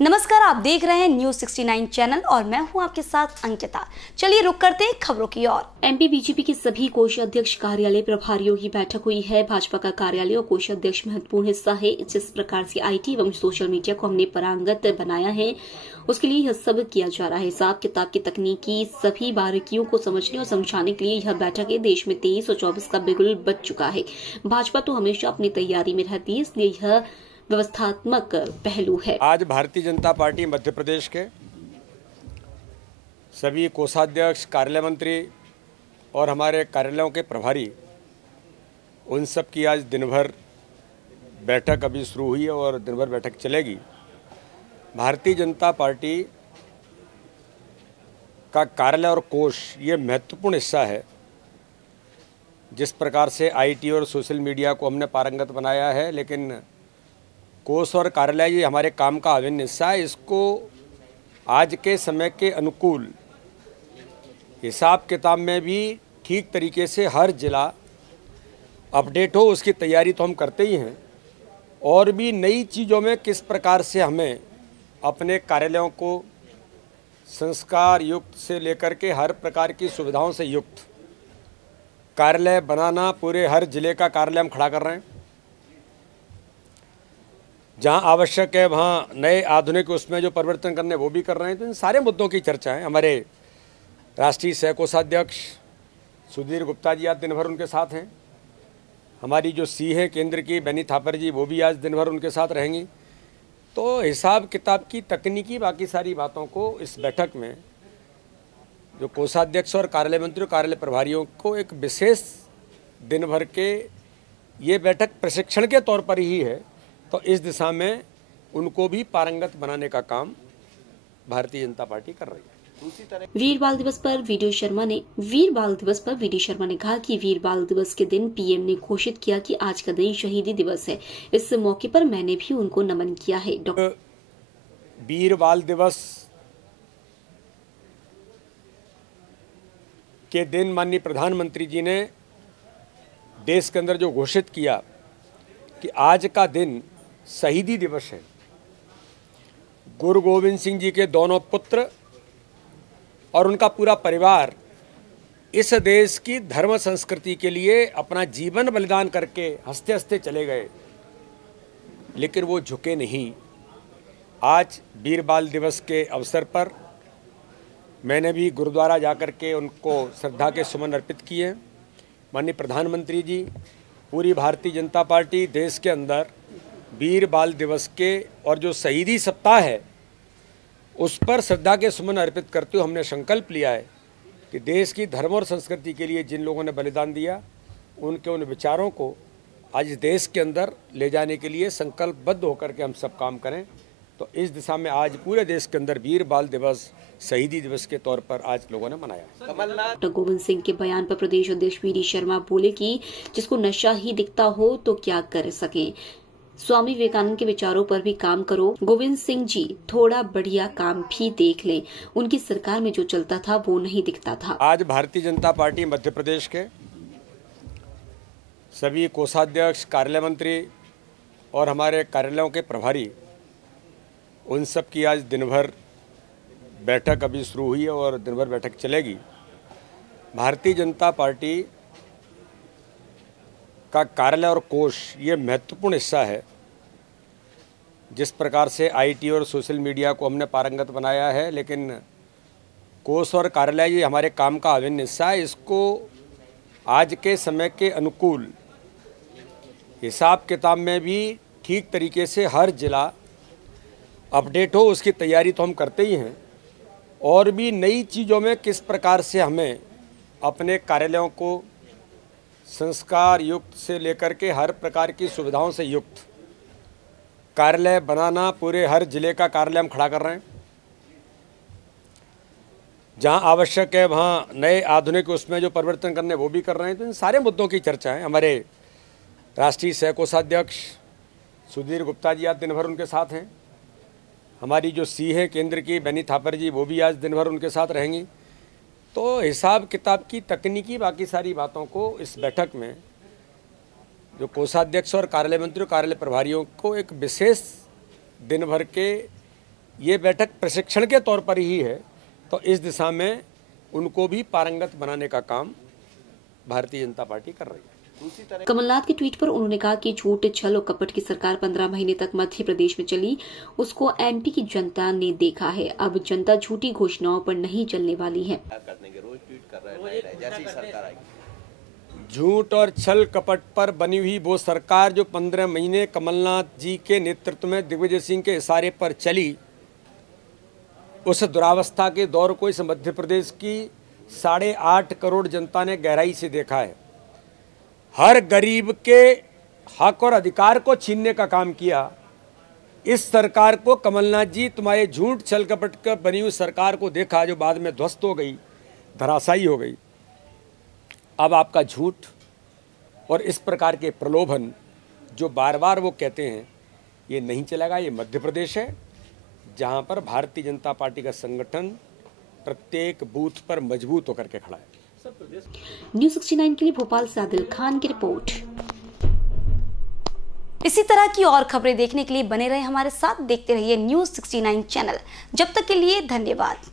नमस्कार, आप देख रहे हैं न्यूज 69 चैनल और मैं हूं आपके साथ अंकिता। चलिए रुक करते हैं खबरों की ओर। एमपी बीजेपी के सभी कोषाध्यक्ष कार्यालय प्रभारियों की बैठक हुई है। भाजपा का कार्यालय और कोषाध्यक्ष महत्वपूर्ण हिस्सा है। जिस प्रकार से आईटी एवं सोशल मीडिया को हमने पारंगत बनाया है, उसके लिए यह सब किया जा रहा है। हिसाब किताब की तकनीकी सभी बारीकियों को समझने और समझाने के लिए यह बैठक है। देश में 23 और 24 का बिगुल बच चुका है। भाजपा तो हमेशा अपनी तैयारी में रहती है, इसलिए यह व्यवस्थात्मक पहलू है। आज भारतीय जनता पार्टी मध्य प्रदेश के सभी कोषाध्यक्ष, कार्यालय मंत्री और हमारे कार्यालयों के प्रभारी, उन सब की आज दिन भर बैठक अभी शुरू हुई है और दिन भर बैठक चलेगी। भारतीय जनता पार्टी का कार्यालय और कोष ये महत्वपूर्ण हिस्सा है। जिस प्रकार से आईटी और सोशल मीडिया को हमने पारंगत बनाया है, लेकिन कोष और कार्यालय ये हमारे काम का अभिन्न हिस्सा है। इसको आज के समय के अनुकूल हिसाब किताब में भी ठीक तरीके से हर जिला अपडेट हो, उसकी तैयारी तो हम करते ही हैं। और भी नई चीज़ों में किस प्रकार से हमें अपने कार्यालयों को संस्कार युक्त से लेकर के हर प्रकार की सुविधाओं से युक्त कार्यालय बनाना, पूरे हर जिले का कार्यालय हम खड़ा कर रहे हैं। जहाँ आवश्यक है वहाँ नए आधुनिक उसमें जो परिवर्तन करने वो भी कर रहे हैं। तो इन सारे मुद्दों की चर्चा है। हमारे राष्ट्रीय सह कोषाध्यक्ष सुधीर गुप्ता जी आज दिन भर उनके साथ हैं। हमारी जो सी है केंद्र की बैनी थापर जी, वो भी आज दिन भर उनके साथ रहेंगी। तो हिसाब किताब की तकनीकी बाकी सारी बातों को इस बैठक में जो कोषाध्यक्ष और कार्यालय मंत्री और कार्यालय प्रभारियों को एक विशेष दिन भर के ये बैठक प्रशिक्षण के तौर पर ही है। तो इस दिशा में उनको भी पारंगत बनाने का काम भारतीय जनता पार्टी कर रही है। वीर बाल दिवस पर वीडी शर्मा ने कहा कि वीर बाल दिवस के दिन पीएम ने घोषित किया कि आज का दिन शहीदी दिवस है। इस मौके पर मैंने भी उनको नमन किया है। वीर बाल दिवस के दिन माननीय प्रधानमंत्री जी ने देश के अंदर जो घोषित किया कि आज का दिन शहीदी दिवस है। गुरु गोविंद सिंह जी के दोनों पुत्र और उनका पूरा परिवार इस देश की धर्म संस्कृति के लिए अपना जीवन बलिदान करके हंसते हंसते चले गए, लेकिन वो झुके नहीं। आज वीर बाल दिवस के अवसर पर मैंने भी गुरुद्वारा जाकर के उनको श्रद्धा के सुमन अर्पित किए। माननीय प्रधानमंत्री जी, पूरी भारतीय जनता पार्टी देश के अंदर वीर बाल दिवस के और जो शहीदी सप्ताह है उस पर श्रद्धा के सुमन अर्पित करते हुए हमने संकल्प लिया है कि देश की धर्म और संस्कृति के लिए जिन लोगों ने बलिदान दिया, उनके उन विचारों को आज देश के अंदर ले जाने के लिए संकल्पबद्ध होकर के हम सब काम करें। तो इस दिशा में आज पूरे देश के अंदर वीर बाल दिवस शहीदी दिवस के तौर पर आज लोगों ने मनाया। डॉक्टर गोविंद सिंह के बयान पर प्रदेश अध्यक्ष वीडी शर्मा बोले कि जिसको नशा ही दिखता हो तो क्या कर सके। स्वामी विवेकानंद के विचारों पर भी काम करो। गोविंद सिंह जी थोड़ा बढ़िया काम भी देख लें। उनकी सरकार में जो चलता था वो नहीं दिखता था। आज भारतीय जनता पार्टी मध्य प्रदेश के सभी कोषाध्यक्ष, कार्यालय मंत्री और हमारे कार्यालयों के प्रभारी, उन सब की आज दिन भर बैठक अभी शुरू हुई है और दिन भर बैठक चलेगी। भारतीय जनता पार्टी का कार्यालय और कोष ये महत्वपूर्ण हिस्सा है। जिस प्रकार से आईटी और सोशल मीडिया को हमने पारंगत बनाया है, लेकिन कोष और कार्यालय ये हमारे काम का अभिन्न हिस्सा है। इसको आज के समय के अनुकूल हिसाब किताब में भी ठीक तरीके से हर जिला अपडेट हो, उसकी तैयारी तो हम करते ही हैं। और भी नई चीज़ों में किस प्रकार से हमें अपने कार्यालयों को संस्कार युक्त से लेकर के हर प्रकार की सुविधाओं से युक्त कार्यालय बनाना, पूरे हर जिले का कार्यालय हम खड़ा कर रहे हैं। जहाँ आवश्यक है वहाँ नए आधुनिक उसमें जो परिवर्तन करने वो भी कर रहे हैं। तो इन सारे मुद्दों की चर्चा है। हमारे राष्ट्रीय सह कोषाध्यक्ष सुधीर गुप्ता जी आज दिन भर उनके साथ हैं। हमारी जो सी है केंद्र की बैनी थापर जी, वो भी आज दिन भर उनके साथ रहेंगी। तो हिसाब किताब की तकनीकी बाकी सारी बातों को इस बैठक में जो कोषाध्यक्ष और कार्यालय मंत्री और कार्यालय प्रभारियों को एक विशेष दिन भर के ये बैठक प्रशिक्षण के तौर पर ही है, तो इस दिशा में उनको भी पारंगत बनाने का काम भारतीय जनता पार्टी कर रही है। कमलनाथ के ट्वीट पर उन्होंने कहा कि झूठ, छल और कपट की सरकार 15 महीने तक मध्य प्रदेश में चली, उसको एमपी की जनता ने देखा है। अब जनता झूठी घोषणाओं पर नहीं चलने वाली है। झूठ और छल कपट पर बनी हुई वो सरकार जो 15 महीने कमलनाथ जी के नेतृत्व में दिग्विजय सिंह के इशारे पर चली, उस दुरावस्था के दौर को इस मध्य प्रदेश की 8.5 करोड़ जनता ने गहराई से देखा है। हर गरीब के हक और अधिकार को छीनने का काम किया। इस सरकार को कमलनाथ जी, तुम्हारे झूठ छल कपट कर बनी हुई सरकार को देखा, जो बाद में ध्वस्त हो गई, धराशायी हो गई। अब आपका झूठ और इस प्रकार के प्रलोभन जो बार बार वो कहते हैं, ये नहीं चलेगा। ये मध्य प्रदेश है जहां पर भारतीय जनता पार्टी का संगठन प्रत्येक बूथ पर मजबूत होकर के खड़ा है। न्यूज़ 69 के लिए भोपाल से आदिल खान की रिपोर्ट। इसी तरह की और खबरें देखने के लिए बने रहे हमारे साथ, देखते रहिए न्यूज़ 69 चैनल। जब तक के लिए धन्यवाद।